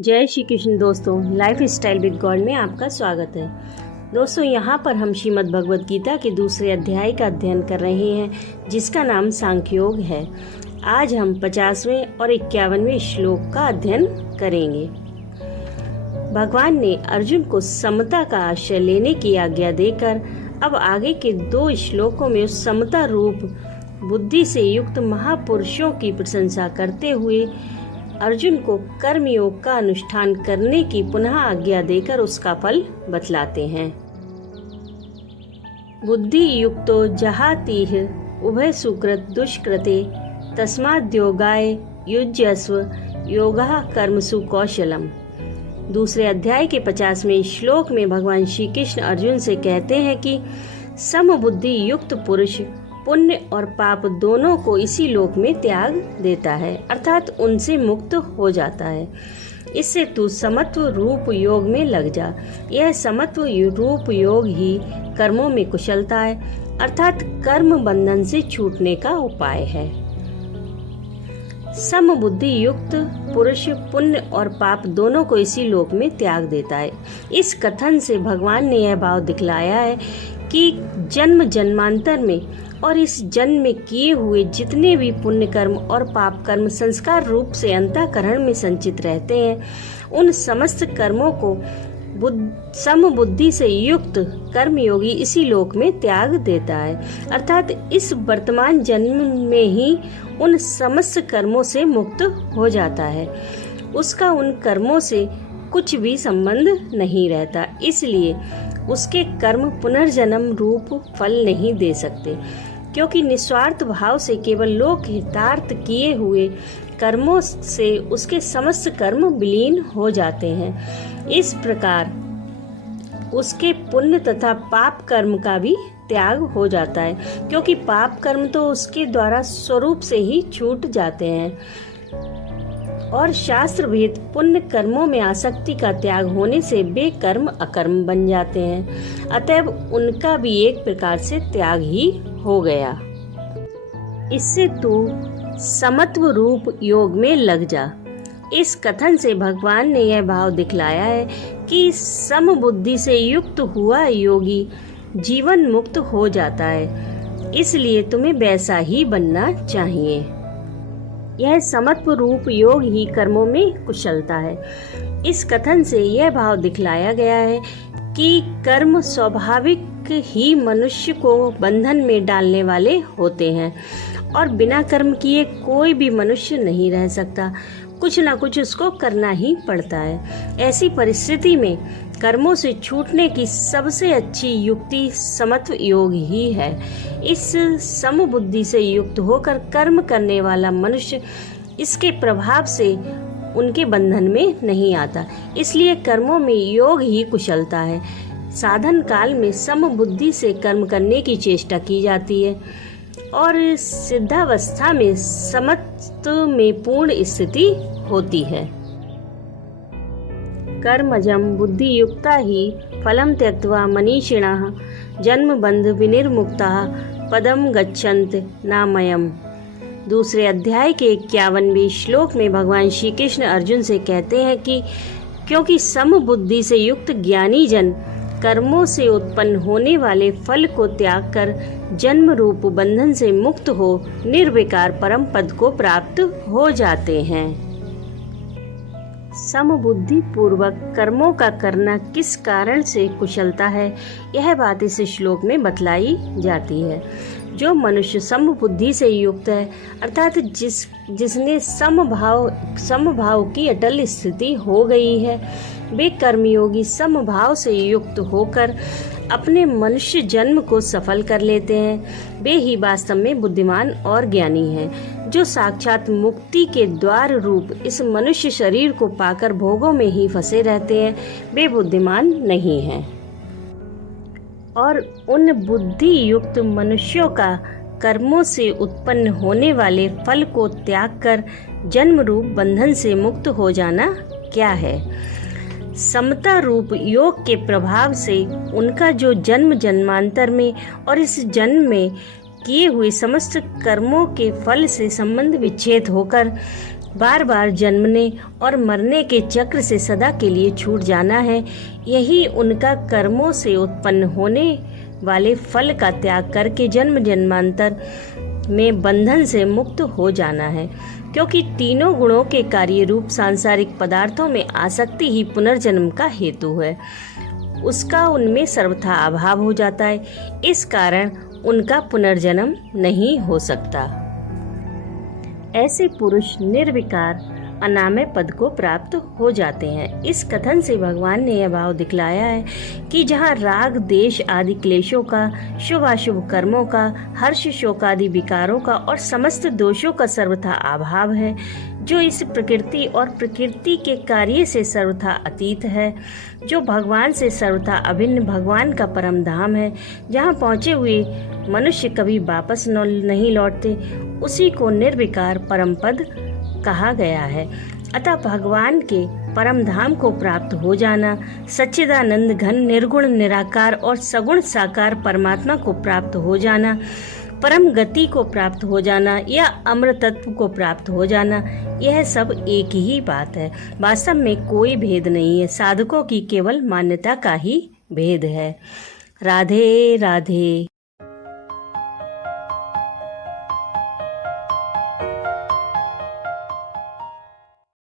जय श्री कृष्ण दोस्तों, life style with God में आपका स्वागत है। दोस्तों, यहाँ पर हम श्रीमद् भगवद गीता के दूसरे अध्याय का अध्ययन कर रहे हैं, जिसका नाम सांख्य योग है। आज हम 50वें और 51वें श्लोक का अध्ययन करेंगे। भगवान ने अर्जुन को समता का आश्रय लेने की आज्ञा देकर अब आगे के 2 श्लोकों में उस समता रूप बुद्धि से युक्त महापुरुषों की प्रशंसा करते हुए अर्जुन को कर्म योग का अनुष्ठान करने की पुनः आज्ञा देकर उसका फल बतलाते हैं। बुद्धि युक्तो जहातीह उभय सुकृत दुष्कृते तस्माद्योगाय युज्यस्व योगः कर्मसु कौशलम। दूसरे अध्याय के 50वें श्लोक में भगवान श्री कृष्ण अर्जुन से कहते हैं कि समबुद्धि युक्त पुरुष पुण्य और पाप दोनों को इसी लोक में त्याग देता है, अर्थात उनसे मुक्त हो जाता है। इससे तू समत्व रूप योग में लग जा। यह समत्व रूप योग ही कर्मों में कुशलता है, अर्थात कर्म बंधन से छूटने का उपाय है। समबुद्धि युक्त पुरुष पुण्य और पाप दोनों को इसी लोक में त्याग देता है। इस कथन से भगवान ने यह भाव दिखलाया है कि जन्म जन्मांतर में और इस जन्म में किए हुए जितने भी पुण्य कर्म और पाप कर्म संस्कार रूप से अंतःकरण में संचित रहते हैं, उन समस्त कर्मों को समबुद्धि से युक्त कर्मयोगी इसी लोक में त्याग देता है, अर्थात इस वर्तमान जन्म में ही उन समस्त कर्मों से मुक्त हो जाता है। उसका उन कर्मों से कुछ भी संबंध नहीं रहता, इसलिए उसके कर्म पुनर्जन्म रूप फल नहीं दे सकते, क्योंकि निस्वार्थ भाव से केवल लोक हितार्थ किए हुए कर्मों से उसके समस्त कर्म विलीन हो जाते हैं। इस प्रकार उसके पुण्य तथा पाप कर्म का भी त्याग हो जाता है, क्योंकि पाप कर्म तो उसके द्वारा स्वरूप से ही छूट जाते हैं और शास्त्र भेद पुण्य कर्मों में आसक्ति का त्याग होने से वे कर्म अकर्म बन जाते हैं। अतएव उनका भी एक प्रकार से त्याग ही हो गया। इससे तू समत्व रूप योग में लग जा। इस कथन से भगवान ने यह भाव दिखलाया है कि समबुद्धि से युक्त हुआ योगी जीवन मुक्त हो जाता है, इसलिए तुम्हें वैसा ही बनना चाहिए। यह समत्व रूप योग ही कर्मों में कुशलता है। इस कथन से यह भाव दिखलाया गया है कि कर्म स्वाभाविक ही मनुष्य को बंधन में डालने वाले होते हैं और बिना कर्म किए कोई भी मनुष्य नहीं रह सकता। कुछ ना कुछ उसको करना ही पड़ता है। ऐसी परिस्थिति में कर्मों से छूटने की सबसे अच्छी युक्ति समत्व योग ही है। इस समबुद्धि से युक्त होकर कर्म करने वाला मनुष्य इसके प्रभाव से उनके बंधन में नहीं आता, इसलिए कर्मों में योग ही कुशलता है। साधन काल में समबुद्धि से कर्म करने की चेष्टा की जाती है और सिद्धावस्था में समत्व में पूर्ण स्थिति होती है। कर्मजं बुद्धि युक्ता ही फलं त्यक्त्वा मनीषिणः जन्म बंध विनिर्मुक्ताः पदम गच्छन्त नामयम्। दूसरे अध्याय के 51वें श्लोक में भगवान श्री कृष्ण अर्जुन से कहते हैं कि क्योंकि समबुद्धि से युक्त ज्ञानी जन कर्मों से उत्पन्न होने वाले फल को त्याग कर जन्म रूप बंधन से मुक्त हो निर्विकार परम पद को प्राप्त हो जाते हैं। समबुद्धि पूर्वक कर्मों का करना किस कारण से कुशलता है, यह बात इस श्लोक में बतलाई जाती है। जो मनुष्य समबुद्धि से युक्त है, अर्थात जिसने समभाव की अटल स्थिति हो गई है, वे कर्मयोगी समभाव से युक्त होकर अपने मनुष्य जन्म को सफल कर लेते हैं। वे ही वास्तव में बुद्धिमान और ज्ञानी हैं। जो साक्षात मुक्ति के द्वार रूप इस मनुष्य शरीर को पाकर भोगों में ही फंसे रहते हैं, वे बुद्धिमान नहीं हैं। और उन बुद्धि युक्त मनुष्यों का कर्मों से उत्पन्न होने वाले फल को त्याग कर जन्म रूप बंधन से मुक्त हो जाना क्या है? समता रूप योग के प्रभाव से उनका जो जन्म जन्मांतर में और इस जन्म में किए हुए समस्त कर्मों के फल से संबंध विच्छेद होकर बार बार जन्मने और मरने के चक्र से सदा के लिए छूट जाना है। यही उनका कर्मों से उत्पन्न होने वाले फल का त्याग करके जन्म जन्मांतर में बंधन से मुक्त हो जाना है, क्योंकि तीनों गुणों के कार्य रूप सांसारिक पदार्थों में आसक्ति ही पुनर्जन्म का हेतु है। उसका उनमें सर्वथा अभाव हो जाता है, इस कारण उनका पुनर्जन्म नहीं हो सकता। ऐसे पुरुष निर्विकार अनामय पद को प्राप्त हो जाते हैं। इस कथन से भगवान ने यह भाव दिखलाया है कि जहाँ राग देश आदि क्लेशों का, शुभ अशुभ कर्मों का, हर्ष शोक आदि विकारों का और समस्त दोषों का सर्वथा अभाव है, जो इस प्रकृति और प्रकृति के कार्य से सर्वथा अतीत है, जो भगवान से सर्वथा अभिन्न भगवान का परम धाम है, जहाँ पहुँचे हुए मनुष्य कभी वापस नहीं लौटते, उसी को निर्विकार परम पद कहा गया है। अतः भगवान के परम धाम को प्राप्त हो जाना, सच्चिदानंद घन निर्गुण निराकार और सगुण साकार परमात्मा को प्राप्त हो जाना, परम गति को प्राप्त हो जाना या अमर तत्व को प्राप्त हो जाना, यह सब एक ही बात है। वास्तव में कोई भेद नहीं है, साधकों की केवल मान्यता का ही भेद है। राधे राधे।